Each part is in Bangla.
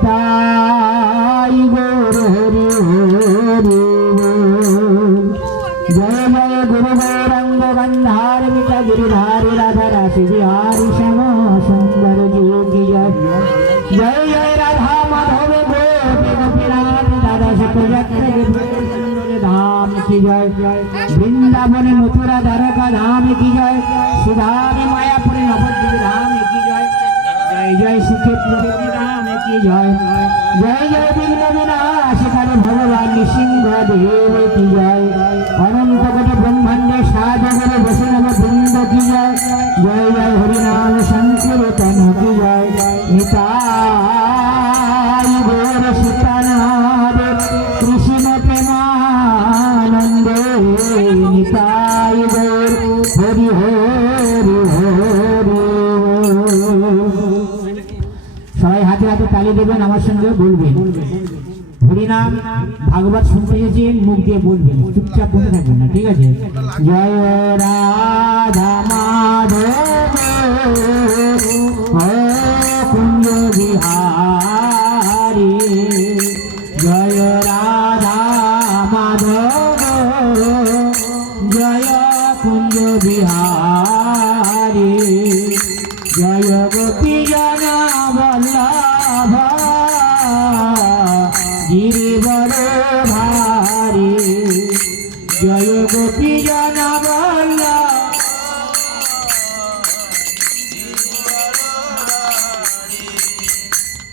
নিতাই গৌর হরি হরি জয় জয় গুরু গৌরাঙ্গ গন্ধার মিতা গিরিধারী রাধা রাশি বিহারি শ্যাম সুন্দর যোগী জয় জয় জয় রাধা মাধব গোপী গোপীনাথ দাদা धाम की जय वृंदावन मथुरा द्वारका धाम की जय सुधारी मायापुरी नवद्वीप धाम की जय जय जय श्रीक्षेत्र धाम की जय जय जय विघ्न विनाशकारी भगवान सिंह देव की जय अनंत कोटि ब्रह्मांड साधकर वैष्णव वृंद की जय जय जय हरिनाम संकीर्तन की जय निताई गौर सीतानाथ कृष्ण प्रेमानंदे निताई गौर हरि हरि हरि सबाई हाथे हाथे ताली देवें आमार संगे बोलबेन हरिनाम भागवत শুনতে এসেছেন মুখ দিয়ে বলবেন চুপচাপ বসে থাকবেন না ঠিক আছে জয় রাধা মাধব কুঞ্জ বিহারী জয় রাধা মাধব জয় কুঞ্জ বিহারী জয় গোপী জন বল্লভ গিরিবর ভারী জয় গোপী জন বল্লভ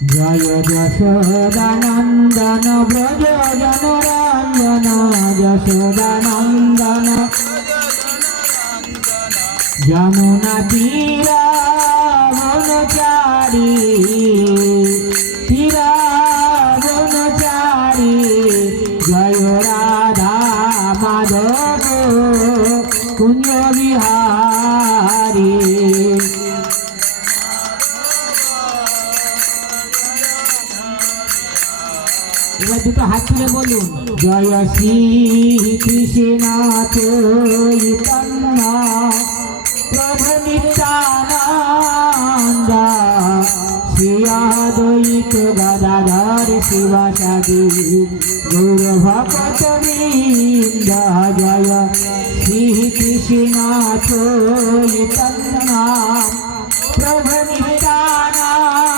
জয় যশোদানন্দন ব্রজ জনরঞ্জন যশোদানন্দন যমুনা তীরা বনচারী তীরা বনচারী জয় রাধা মাধব কুঞ্জ বিহারী এবার দুটো হাত তুলে বলুন জয় শ্রী কৃষ্ণ চৈতন্য প্রভু নিত্যানন্দ শ্রী অদ্বৈত গদাধর শিবাসাদি গৌর ভক্ত বৃন্দ জয় শ্রী কৃষ্ণ চৈতন্য প্রভু নিত্যানন্দ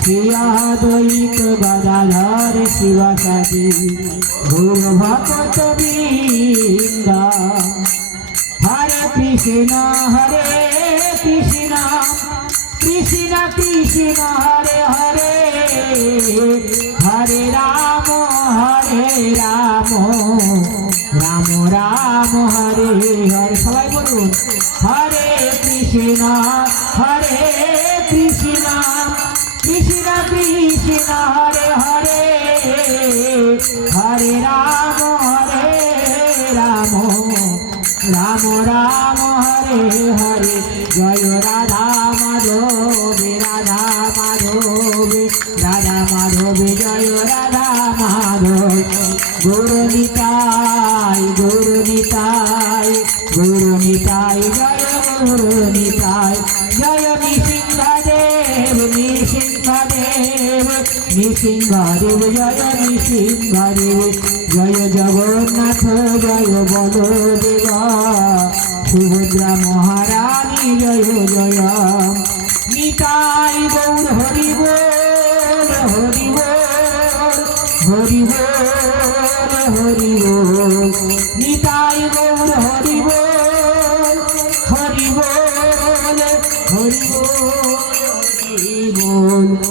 শ্রী অদ্বৈত গদাধর শিবাসাদি গৌর ভক্ত বৃন্দ হরে কৃষ্ণ কৃষ্ণ কৃষ্ণ হরে হরে হরে রাম রাম রাম হরে হরে সবাই বলুন হরে কৃষ্ণ কৃষ্ণ কৃষ্ণ কৃষ্ণ হরে হরে হরে রাম রাম রাম রাম হরে হরে জয় রাধা মাধবে রাধা মাধবে রাধা মাধবে জয় রাধা মাধব গৌর নিতাই গৌর নিতাই গৌর নিতাই জয় গৌর নিতাই জয় নৃসিংহদেব নৃসিংহদেব নৃসিংহদেব জয় নৃসিংহদেব জয় জগন্নাথ জয় বলদেব সুভদ্রা মহারানী জয় জয় নিতাই গৌর হরি বল হরি বল হরি বল হরি বল নিতাই গৌর হরি বল হরি বল হরি বল হরি বল